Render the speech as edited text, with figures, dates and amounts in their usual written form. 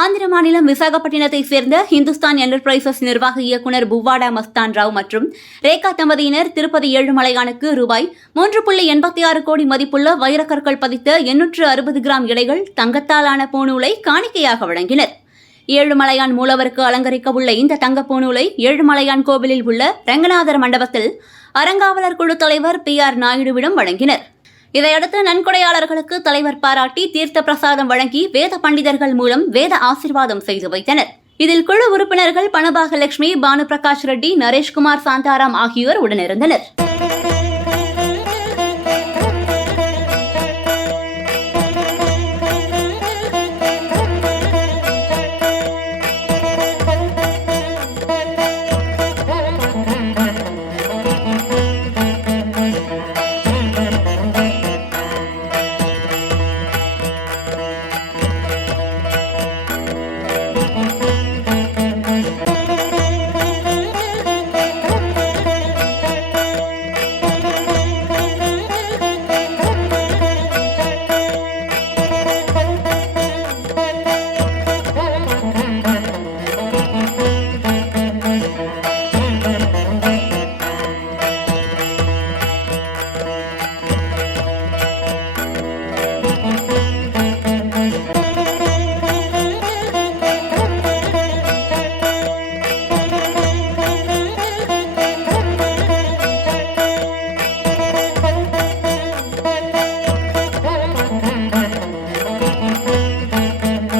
ஆந்திர மாநிலம் விசாகப்பட்டினத்தை சேர்ந்த ஹிந்துஸ்தான் என்டர்பிரைசஸ் நிர்வாக இயக்குநர் புவ்வாடா மஸ்தான் ராவ் மற்றும் ரேகா தம்பதியினர் திருப்பதி ஏழுமலையானுக்கு ரூபாய் 3.86 கோடி மதிப்புள்ள வைரக்கற்கள் பதித்த 860 கிராம் எடைகள் தங்கத்தாலான பூணூலை காணிக்கையாக வழங்கினர். ஏழுமலையான் மூலவருக்கு அலங்கரிக்க உள்ள இந்த தங்கப் பூணூலை ஏழுமலையான் கோவிலில் உள்ள ரங்கநாதர் மண்டபத்தில் அறங்காவலர் குழு தலைவர் PR நாயுடுவிடம் வழங்கினர். இதையடுத்து நன்கொடையாளர்களுக்கு தலைவர் பாராட்டி தீர்த்த பிரசாதம் வழங்கி வேத பண்டிதர்கள் மூலம் வேத ஆசீர்வாதம் செய்து வைத்தனர். இதில் குழு உறுப்பினர்கள் பணபாகலட்சுமி, பானு பிரகாஷ் ரெட்டி, நரேஷ்குமார் சாந்தாராம் ஆகியோர் உடனிருந்தனர்.